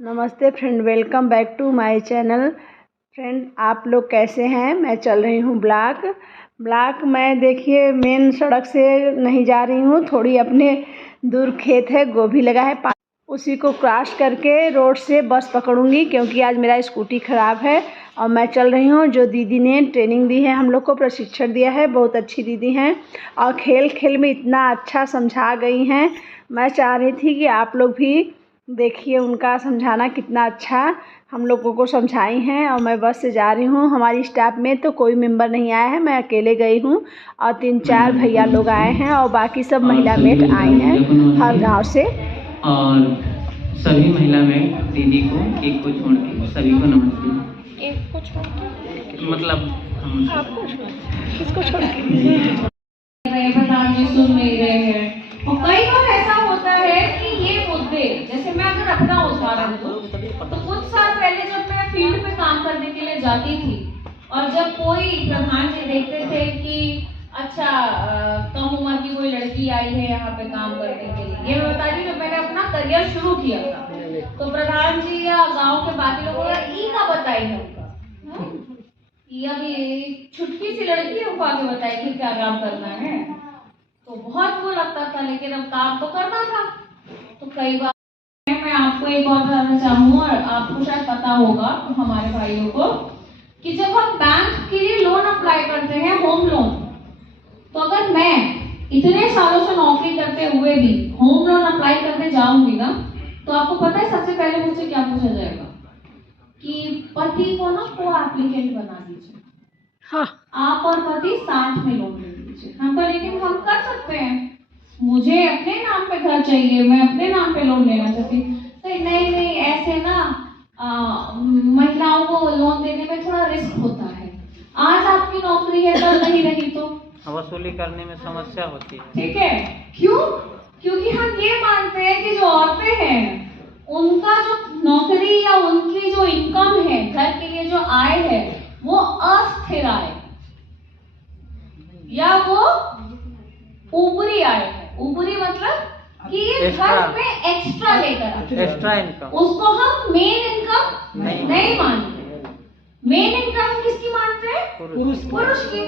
नमस्ते friend, welcome back to my channel. Friend, आप लोग कैसे हैं? मैं चल रही हूँ ब्लॉक मैं देखिए मेन सड़क से नहीं जा रही हूँ, थोड़ी अपने दूर खेत है, गोभी लगा है, उसी को क्रॉस करके रोड से बस पकड़ूंगी क्योंकि आज मेरा स्कूटी ख़राब है और मैं चल रही हूँ। जो दीदी ने ट्रेनिंग दी है, हम लोग को प्रशिक्षण दिया है, बहुत अच्छी दीदी हैं और खेल में इतना अच्छा समझा गई हैं। मैं चाह रही थी कि आप लोग भी देखिए उनका समझाना कितना अच्छा हम लोगों को समझाई हैं। और मैं बस से जा रही हूँ, हमारी स्टाफ में तो कोई मेंबर नहीं आया है, मैं अकेले गई हूँ और 3-4 भैया लोग आए हैं और बाकी सब महिला मेट आई हैं हर गांव से। और सभी महिला मेट दीदी को एक को छोड़ के सभी को नमस्ते। एक को छोड़ के मतलब हम आपको किसको छोड़ के सुन नहीं रहे हैं। और कई बार ऐसा होता है कि ये मुद्दे, जैसे मैं अगर अपना उदाहरण दूं तो कुछ साल पहले जब मैं फील्ड पे काम करने के लिए जाती थी और जब कोई प्रधान जी देखते थे कि अच्छा कम उम्र की कोई लड़की आई है यहाँ पे काम करने के लिए, ये मैं बता रही हूँ जब मैंने अपना करियर शुरू किया था तो प्रधान जी या गाँव के बाकी लोगों ने ई का बताई हमका, अभी छुटकी सी लड़की हमको आगे बताई कि क्या काम करना है, तो बहुत वो लगता था, लेकिन अब काम तो करना था। तो कई बार मैं आपको एक और बताना चाहूँ, और आपको शायद पता होगा हमारे भाइयों को, कि जब हम बैंक के लिए लोन अप्लाई करते हैं, होम लोन, तो अगर मैं इतने सालों से नौकरी करते हुए भी होम लोन अप्लाई करने जाऊंगी ना, तो आपको पता है सबसे पहले मुझसे क्या पूछा जाएगा कि पति को ना को एप्लीकेंट बना दीजिए। हाँ, आप और पति साथ में लोन ले लीजिए। हम तो लेकिन हम कर सकते हैं, मुझे अपने नाम पे घर चाहिए, मैं अपने नाम पे लोन लेना चाहती हूँ, तो नहीं ऐसे ना महिलाओं को लोन देने में थोड़ा रिस्क होता है। आज आपकी नौकरी है, कल नहीं रही तो वसूली करने में समस्या होती है। ठीक है, क्यों? क्योंकि हम ये मानते हैं कि जो औरतें हैं उनका जो नौकरी या उनकी जो इनकम है, घर के लिए जो आय है, वो अस्थिर आय या वो ऊपरी आय है। ऊपरी मतलब कि ये घर में एक्स्ट्रा लेकर एक्स्ट्रा इनकम, उसको हम मेन इनकम नहीं मानते। मेन इनकम किसकी मानते हैं? पुरुष की।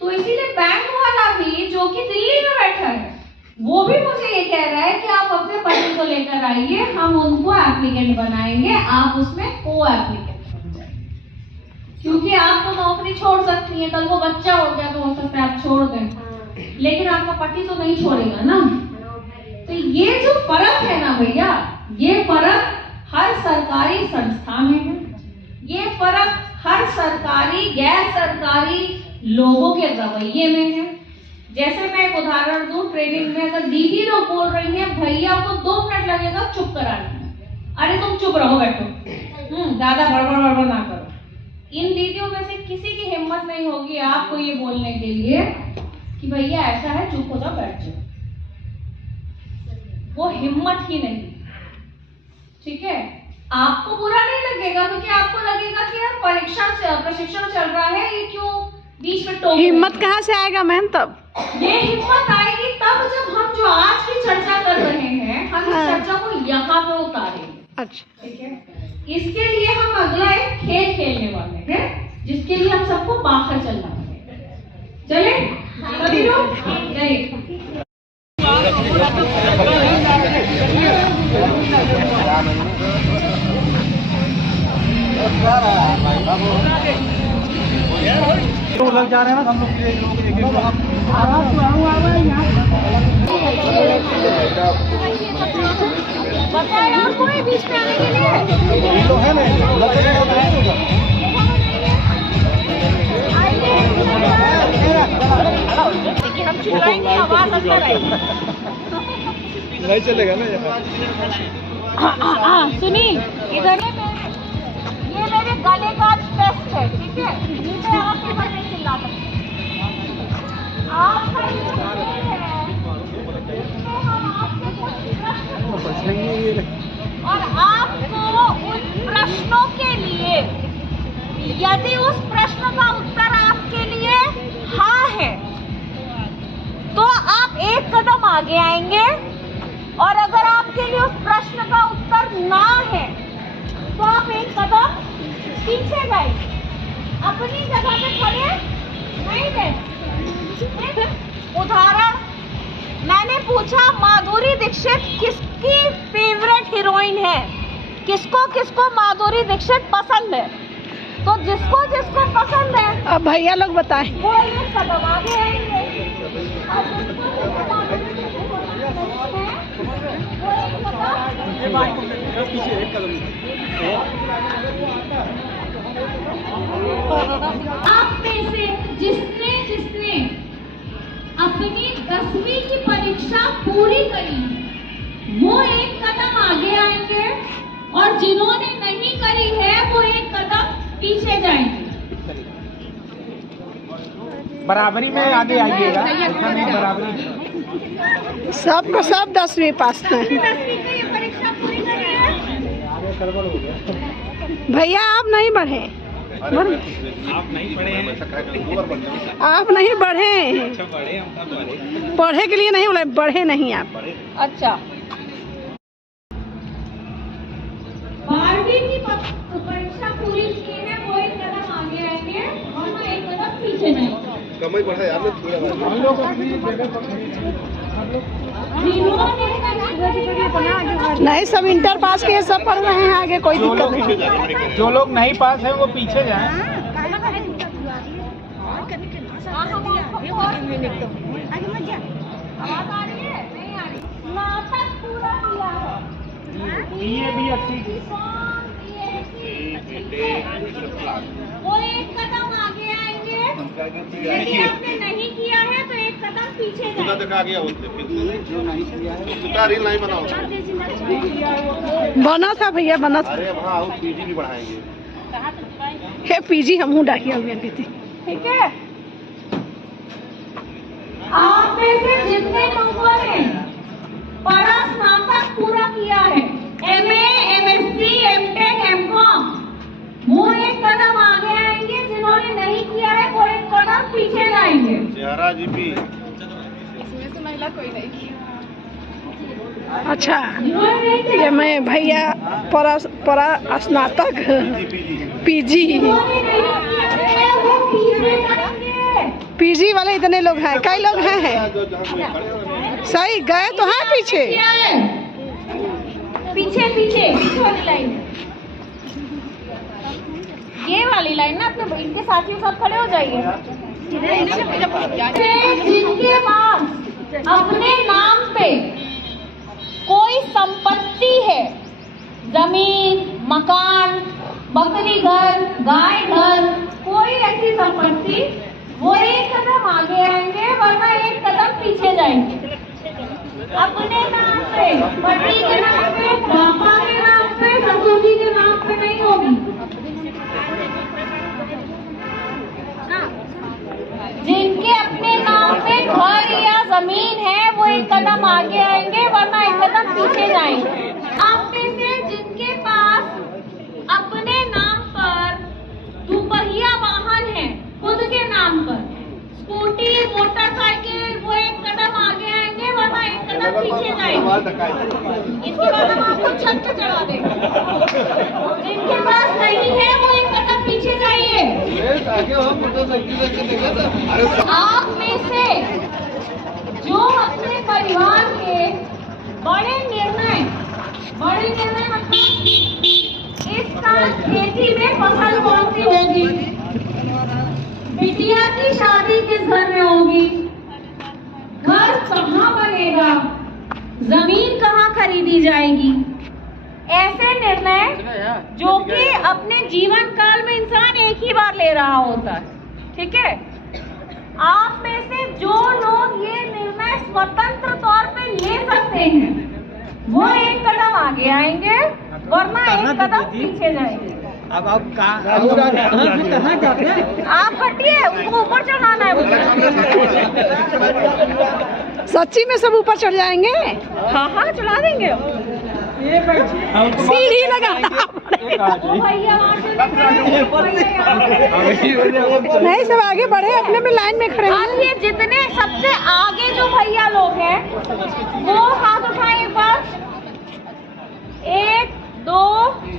तो इसीलिए बैंक वाला भी जो कि दिल्ली में बैठा है, वो भी मुझे ये कह रहा है कि आप अपने पति को लेकर आइए, हम उनको एप्लीकेंट बनाएंगे, आप उसमें को एप्लीकेंट बन जाएंगे। क्योंकि आप तो नौकरी छोड़ सकती हैं, कल वो बच्चा हो गया तो हो सकता है आप छोड़ दें, लेकिन आपका पति तो नहीं छोड़ेगा ना। तो ये जो फर्क है ना भैया, ये फर्क हर सरकारी संस्था में है, ये फर्क हर सरकारी गैर सरकारी लोगों के रवैये में है। जैसे मैं एक उदाहरण दूं, ट्रेनिंग में अगर दीदी लोग बोल रही हैं भैया को 2 मिनट लगेगा चुप कराने में, अरे तुम चुप रहो, बैठो, ज्यादा बड़बड़ ना करो। इन दीदियों में से किसी की हिम्मत नहीं होगी आपको ये बोलने के लिए कि भैया ऐसा है, चुप हो जाओ, बैठ जाओ। वो हिम्मत ही नहीं, ठीक है। आपको बुरा नहीं लगेगा क्योंकि आपको लगेगा कि यार प्रशिक्षण चल रहा है, ये क्यों बीच में टोक। हिम्मत कहाँ से आएगा मैम? तब ये हिम्मत आएगी तब जब हम जो आज की चर्चा कर रहे हैं, हम इस चर्चा को यहाँ पे उतारेंगे। अच्छा, ठीक है। इसके लिए हम अगला एक खेल खेलने वाले हैं, जिसके लिए हम सबको बाहर चलना है। चले सभी लोग? तो लग जा रहे हैं ना हम लोग बताए और कोई बीच में आने के लिए तो है लेकिन हम चिल्लाएंगे, आवाज अंदर आएगी, नहीं चलेगा ना यहाँ। सुनी, इधर ये मेरे गले का टेस्ट है, ठीक है, नीचे आप इधर नहीं चिल्ला सकते। आप और आपको उन प्रश्नों के लिए, यदि उस प्रश्न का उत्तर आपके लिए हाँ है तो आप एक कदम आगे आएंगे, और अगर आपके लिए उस प्रश्न का उत्तर ना है पीछे जाइए, अपनी जगह पे खड़े नहीं बैठे। उदाहरण, मैंने पूछा माधुरी दीक्षित किसकी फेवरेट हीरोइन है, किसको किसको माधुरी दीक्षित पसंद है, तो जिसको जिसको पसंद है अब भैया लोग बताएं। वो ये कदम आगे आएंगे। और जिसको जिसको माधुरी दीक्षित पसंद है, वो एक कदम आप में से जिसने जिसने अपनी 10वीं की परीक्षा पूरी करी वो एक कदम आगे आएंगे, और जिन्होंने नहीं करी है वो एक कदम पीछे जाएंगे। बराबरी में आगे आइएगा, ऐसा नहीं बराबरी। सबको सब 10वीं पास है। 10वीं की परीक्षा पूरी करी है। भैया आप नहीं बढ़े, आप नहीं पढ़े हैं, आप नहीं बढ़े, पढ़े के लिए नहीं बोले, बढ़े नहीं आप। अच्छा, 12वीं की परीक्षा पूरी की है वो एक कदम आगे आएंगे, और वो एक कदम पीछे नहीं। कम ही बढ़ा यार, हम लोग अपनी जगह नहीं, सब इंटर पास किए, सब पढ़ रहे हैं आगे, कोई दिक्कत नहीं। जो लोग नहीं पास हैं वो पीछे जाएं। नाटक पूरा किया है, ये भी अच्छी वो एक कदम आगे आएंगे, यदि आपने नहीं किया है तो एक कदम पीछे जाएंगे। दिखा गया जो नहीं किया है रील नहीं बनाओ। बना था भैया, बना था। अरे वहाँ पीजी भी बढ़ाएंगे। हे पीजी हम डाकिया हुए पीती। ठीक है, आप में से जितने लोगों ने पढ़ा स्नातक पूरा किया है, MA, MSc, MTech, MCom, वो एक कदम आगे आएंगे, जिन्होंने नहीं किया है वो एक कदम पीछे जाएंगे। इसमें से महिला कोई नहीं की। अच्छा, ये मैं भैया परा स्नातक पीजी, जिन्होंने नहीं किया है वो पीछे जाएंगे। पीजी वाले इतने लोग हैं, कई लोग हैं। सही गए तो हैं पीछे, पीछे पीछे वाली लाइन, ये वाली लाइन ना, अपने इनके साथियों के साथ खड़े हो जाइए। जिनके पास अपने नाम पे कोई संपत्ति है, जमीन, मकान, बकरी घर, गाय घर, कोई ऐसी संपत्ति, वो एक कदम आगे आएंगे, वरना एक कदम पीछे जाएंगे। अपने नाम पे, पति के नाम पे, पापा के नाम पे, ससुर जी के नाम पे नहीं होगी। जिनके अपने नाम पे घर या जमीन है वो एक कदम आगे आएंगे, वरना एक कदम पीछे जाएंगे। आप में से जिनके पास अपने नाम पर दुपहिया वाहन है, खुद के नाम पर स्कूटी, मोटरसाइकिल, वो एक कदम आगे आएंगे, वरना एक कदम पीछे जाएंगे। इसके बाद हम आपको छत पे चढ़ा देंगे। जिनके पास नहीं है वो एक कदम पीछे जाइए। आप में से जो अपने परिवार के बड़े निर्णय मतलब इस साल खेती में फसल कौन सी होगी, बिटिया की शादी किस घर में होगी, घर कहाँ बनेगा, जमीन कहाँ खरीदी जाएगी, ऐसे निर्णय जो कि अपने जीवन काल में इंसान एक ही बार ले रहा होता है। ठीक है, आप में से जो लोग ये निर्णय स्वतंत्र तौर पे ले सकते हैं वो एक कदम आगे आएंगे, वरना एक कदम पीछे जाएंगे। अब आप कहाँ आप हटिए, उसको ऊपर चढ़ाना है मुझे। सच्ची में सब ऊपर चढ़ जाएंगे। हाँ हाँ, चढ़ा देंगे। सीढ़ी लगाना नहीं, सब आगे बढ़े, अपने में लाइन में खड़े अब ये जितने सबसे आगे जो भैया लोग हैं वो हाथ उठाएं एक बार। 1 2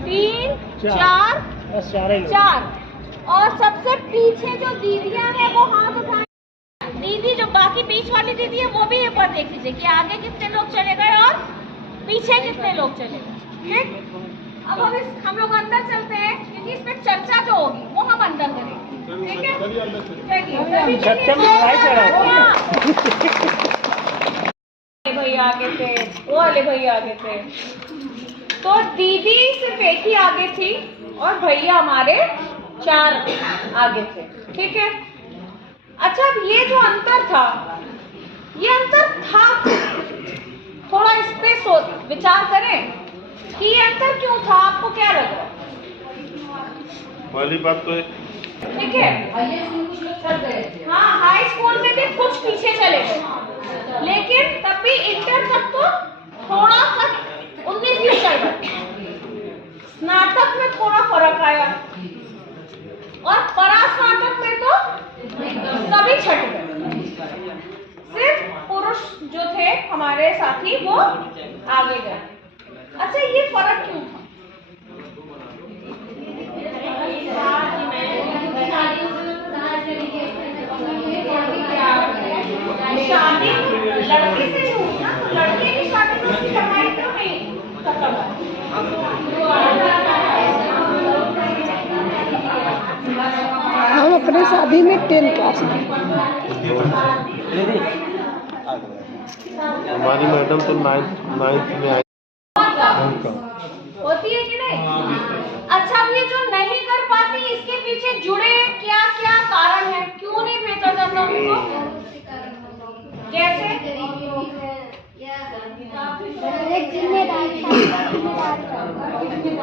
3 4 4। और सबसे पीछे जो दीदियां हैं वो हाथ उठाएं। दीदी जो बाकी बीच वाली दीदी है वो भी एक बार देख लीजिए कि आगे कितने लोग चले गए और पीछे कितने लोग चले गए। ठीक, अब हम लोग अंदर चलते हैं क्योंकि इसमें चर्चा जो होगी वो हम अंदर करेंगे। ठीक है, भैया आगे थे, वो वाले भैया आगे थे, तो दीदी सिर्फ एक ही आगे थी और भैया हमारे 4 आगे थे। ठीक है, अच्छा अब ये जो अंतर था, ये अंतर था, थोड़ा इस पे विचार करें कि ये अंतर क्यों था, आपको क्या लग रहा है? पहली बात तो ठीक है, हाँ हाई स्कूल में भी कुछ पीछे चले गए, लेकिन तब भी इंटर तक तो थोड़ा सा 19-20 साल, स्नातक में थोड़ा फर्क आया और परास्नातक में तो सभी छट गए, सिर्फ पुरुष जो थे हमारे साथी वो आगे गए। अच्छा ये फर्क क्यों था? शादी लड़के से हुई ना, लड़के की शादी से पढ़ाई क्यों नहीं खत्म? हम अपने शादी में 10 क्लास में, हमारी मैडम तो 9th में आई होती है कि नहीं? अच्छा अब ये जो नहीं कर पाती इसके पीछे जुड़े क्या क्या कारण है, क्यों नहीं भेजा जाता उनको? जैसे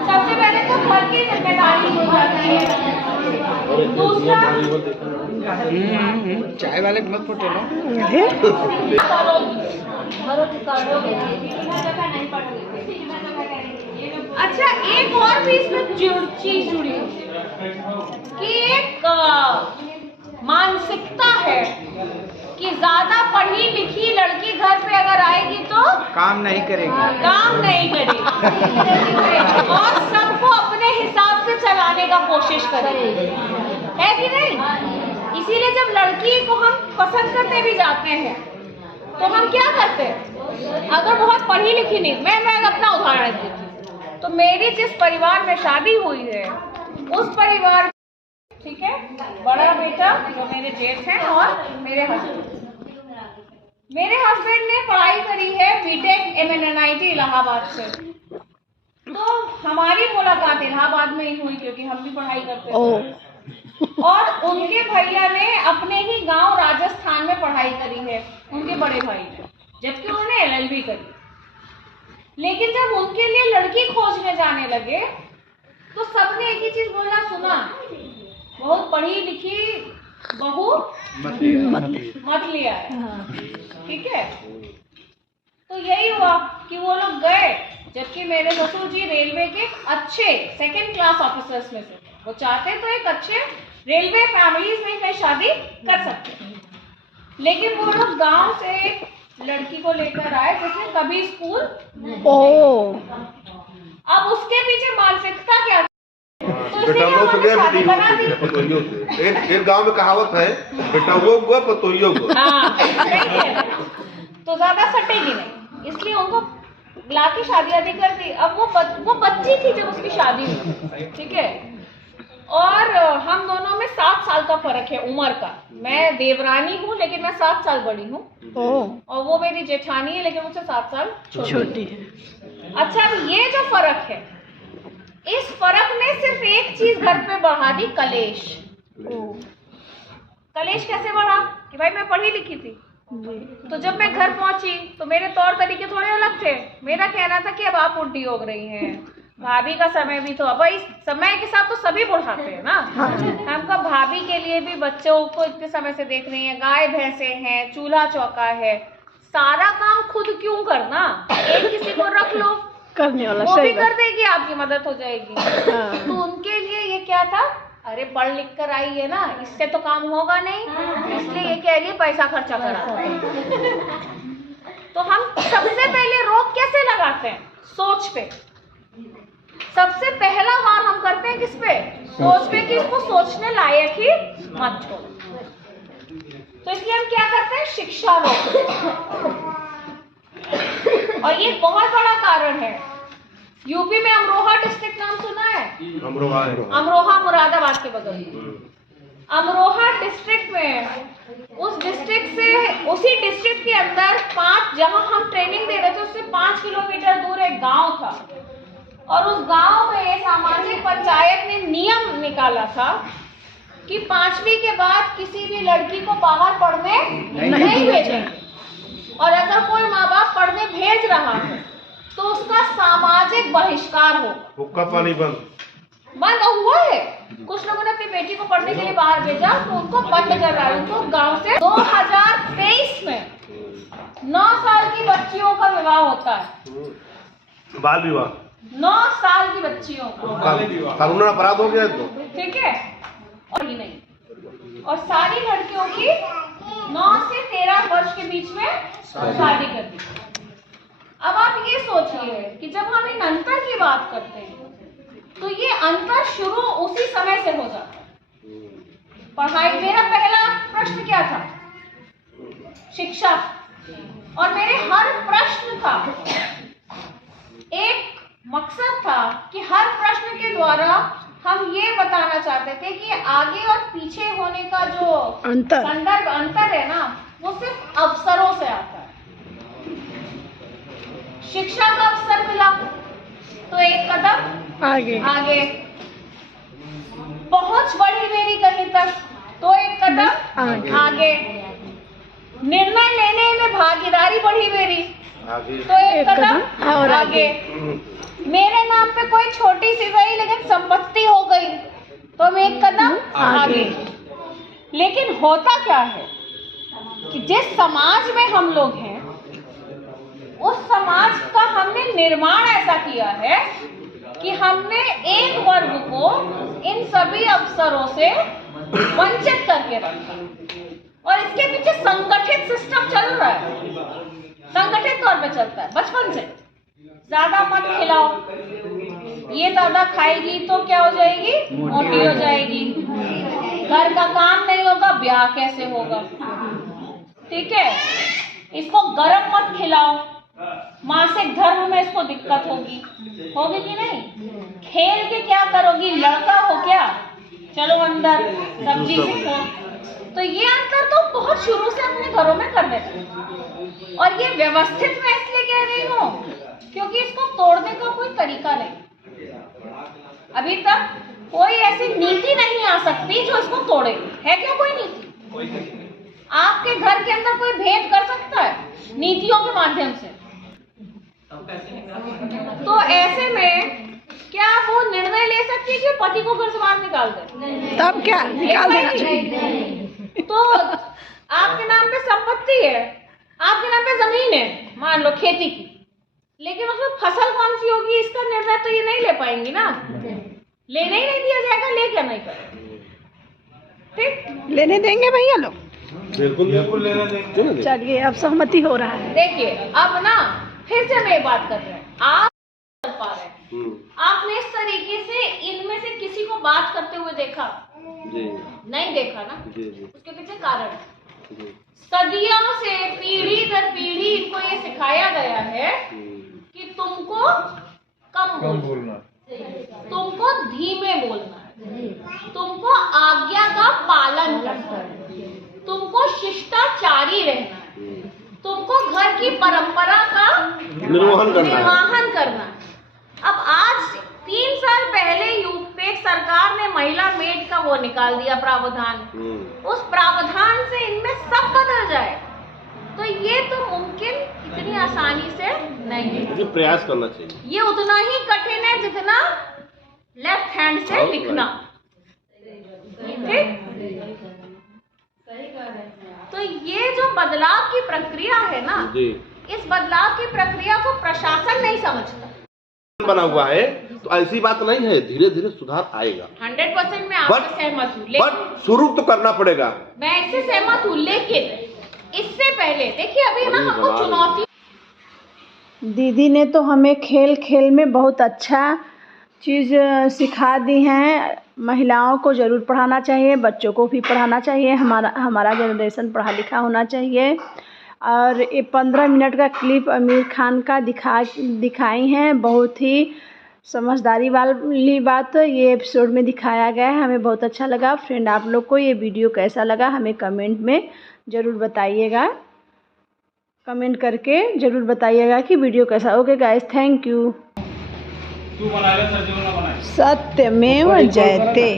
सबसे पहले तो घर की जिम्मेदारी हो जाती है, दूसरा चाय वाले मत फुटे ना। अच्छा एक और भी इसमें चीज जुड़ी कि एक मानसिकता है कि ज्यादा पढ़ी लिखी लड़की घर पे अगर आएगी तो काम नहीं करेगी, और सबको अपने हिसाब से चलाने का कोशिश करेगी, है कि नहीं? इसीलिए जब लड़की को हम पसंद करते भी जाते हैं तो हम क्या करते हैं, अगर बहुत पढ़ी लिखी नहीं, मैं अपना उदाहरण देती हूँ, तो मेरी जिस परिवार में शादी हुई है उस परिवार, ठीक है, बड़ा बेटा जो मेरे जेठ हैं और मेरे हस्बैंड ने पढ़ाई करी है बीटेक MNNIT इलाहाबाद से, तो हमारी मुलाकात इलाहाबाद में ही हुई क्योंकि हम भी पढ़ाई करते थे। और उनके भैया ने अपने ही गांव राजस्थान में पढ़ाई करी है, उनके बड़े भाई ने, जबकि उन्होंने LLB करी। लेकिन जब उनके लिए लड़की खोजने जाने लगे तो सबने एक ही चीज बोला, सुना, बहुत पढ़ी लिखी बहू मत लिया है। ठीक है, तो यही हुआ कि वो लोग गए, जबकि मेरे ससुर जी रेलवे के अच्छे 2nd क्लास ऑफिसर्स में से, वो चाहते तो एक अच्छे रेलवे फैमिलीज में कहीं शादी कर सकते, लेकिन वो लोग गांव से एक लड़की को लेकर आए जिसने कभी स्कूल, अब उसके पीछे मानसिकता क्या, तो एक गांव में कहावत है, बेटा वो गो पतोहियो गो। तो ज्यादा सटेगी नहीं, इसलिए उनको ला के शादी कर दी। अब वो बच्ची थी जब उसकी शादी हुई, ठीक है, और हम दोनों में 7 साल का फर्क है उम्र का। मैं देवरानी हूँ लेकिन मैं 7 साल बड़ी हूँ, और वो मेरी जेठानी है लेकिन मुझसे 7 साल छोटी है। अच्छा अब ये जो फर्क है, इस फर्क ने सिर्फ एक चीज घर पे बढ़ा दी, कलेश। कलेश कैसे बढ़ा कि भाई मैं पढ़ी लिखी थी, तो जब मैं घर पहुंची तो मेरे तौर तरीके थोड़े अलग थे। मेरा कहना था कि अब आप बुढ़ी हो गई हैं, भाभी का समय भी तो, अब इस समय के साथ तो सभी बुढ़ाते हैं ना, हमको भाभी के लिए भी बच्चों को इतने समय से देख रही है, गाय भैंसे हैं, चूल्हा चौका है, सारा काम खुद क्यों करना, एक किसी को रख लो करने वाला, वो भी कर देगी, आपकी मदद हो जाएगी। तो उनके लिए ये क्या था, अरे पढ़ लिख कर आई है ना, इससे तो काम होगा नहीं, इसलिए ये कह रही पैसा खर्चा करा। तो हम सबसे पहले रोक कैसे लगाते हैं, सोच पे। सबसे पहला वार हम करते हैं किस पे, सोच पे कि इसको सोचने लायक ही मत छोड़ो। तो इसलिए हम क्या करते हैं, शिक्षा रोकते हैं। और ये बहुत बड़ा कारण है। यूपी में अमरोहा डिस्ट्रिक्ट नाम सुना है? अमरोहा मुरादाबाद के बगल में। अमरोहा डिस्ट्रिक्ट में उसी डिस्ट्रिक्ट के अंदर 5, जहां हम ट्रेनिंग दे रहे थे उससे 5 किलोमीटर दूर एक गांव था। और उस गांव में सामाजिक पंचायत ने नियम निकाला था कि 5वीं के बाद किसी भी लड़की को बाहर पढ़ने नहीं भेजेंगे। और अगर कोई माँ बाप पढ़ने भेज रहा है तो उसका सामाजिक बहिष्कार हो। हुक्का पानी बंद हुआ है। कुछ लोगों ने अपनी बेटी को पढ़ने के लिए बाहर भेजा तो उनको बंद कर रहा है। उनको गांव से 2023 में 9 साल की बच्चियों का विवाह होता है। बाल विवाह 9 साल की बच्चियों का कानून अपराध हो गया तो ठीक है। और ही नहीं, और सारी लड़कियों की 9 से 13 वर्ष के बीच में शादी कर दी। अब आप ये सोचिए कि जब हम इन अंतर की बात करते हैं तो ये अंतर शुरू उसी समय से हो जाता है। पढ़ाई, मेरा पहला प्रश्न क्या था? शिक्षा। और मेरे हर प्रश्न का एक मकसद था कि हर प्रश्न के द्वारा हम ये बताना चाहते थे कि आगे और पीछे होने का जो संदर्भ अंतर है ना, वो सिर्फ अवसरों से आता है। शिक्षा का अवसर मिला तो एक कदम आगे पहुंच बढ़ी मेरी कहीं तक तो एक कदम आगे निर्णय लेने में भागीदारी बढ़ी मेरी तो एक कदम आगे मेरे नाम पे कोई छोटी सी गई लेकिन संपत्ति हो गई तो हम एक कदम आगे। लेकिन होता क्या है कि जिस समाज में हम लोग हैं उस समाज का हमने निर्माण ऐसा किया है कि हमने एक वर्ग को इन सभी अवसरों से वंचित करके रखा। और इसके पीछे संगठित सिस्टम चल रहा है, संगठित तौर पे चलता है। बचपन से ज्यादा मत खिलाओ, ये ज्यादा खाएगी तो क्या हो जाएगी, मोटी हो जाएगी। घर का काम नहीं होगा, ब्याह कैसे होगा? ठीक है। इसको गरम मत खिलाओ, मासिक धर्म में इसको दिक्कत होगी कि नहीं? खेल के क्या करोगी, लड़का हो क्या, चलो अंदर सब्जी सीखो। तो ये अंतर तो बहुत शुरू से अपने घरों में कर देते हैं। और ये व्यवस्थित मैं इसलिए कह रही हूँ क्योंकि इसको तोड़ने का कोई तरीका नहीं। अभी तक कोई ऐसी नीति नहीं आ सकती जो इसको तोड़े। है क्या कोई नीति? आपके घर के अंदर कोई भेद कर सकता है नीतियों के माध्यम से? तो ऐसे में क्या वो निर्णय ले सकती है कि पति को घर से बाहर निकाल दे? तब क्या निकाल देना चाहिए? तो आपके नाम पे संपत्ति है, आपके नाम पे जमीन है, मान लो खेती की, लेकिन उसमें फसल कौन सी होगी इसका निर्णय तो ये नहीं ले पाएंगी ना। लेने ही नहीं दिया जाएगा, ले क्या नहीं करेंगे? ठीक, लेने देंगे भैया लोग? बिल्कुल लेने देंगे। चलिए अब सहमति हो रहा है। देखिए अब ना फिर से मैं बात कर रहे हैं, आप कर पा रहे हैं, आपने इस तरीके से इनमें से किसी को बात करते हुए देखा? जी नहीं देखा ना। जी उसके पीछे कारण है। सदियों से पीढ़ी दर पीढ़ी इनको ये सिखाया गया है कि तुमको कम बोलना, तुमको धीमे बोलना है, तुमको आज्ञा का पालन करना है, तुमको शिष्टाचारी रहना है, तुमको घर की परंपरा का निर्वहन करना है। अब आज 3 साल पहले यूपी सरकार ने महिला मेड का वो निकाल दिया प्रावधान। उस प्रावधान से इनमें सब बदल जाए तो ये तो मुमकिन इतनी आसानी से नहीं है। मुझे प्रयास करना चाहिए। ये उतना ही कठिन है जितना लेफ्ट हैंड से लिखना। ठीक, तो ये जो बदलाव की प्रक्रिया है ना, इस बदलाव की प्रक्रिया को प्रशासन नहीं समझता। बना हुआ है तो ऐसी बात नहीं है, धीरे धीरे सुधार आएगा। 100% मैं आपसे सहमत हूँ, बट शुरू तो करना पड़ेगा। मैं इससे सहमत हूँ, लेकिन इससे पहले देखिए अभी ना हमको चुनौती। दीदी ने तो हमें खेल खेल में बहुत अच्छा चीज़ सिखा दी हैं। महिलाओं को ज़रूर पढ़ाना चाहिए, बच्चों को भी पढ़ाना चाहिए। हमारा जनरेशन पढ़ा लिखा होना चाहिए। और ये 15 मिनट का क्लिप आमिर खान का दिखाई हैं। बहुत ही समझदारी वाली बात ये एपिसोड में दिखाया गया है। हमें बहुत अच्छा लगा। फ्रेंड, आप लोग को ये वीडियो कैसा लगा हमें कमेंट में ज़रूर बताइएगा। कमेंट करके ज़रूर बताइएगा कि वीडियो कैसा। Okay guys, thank you. सत्यमेव जयते।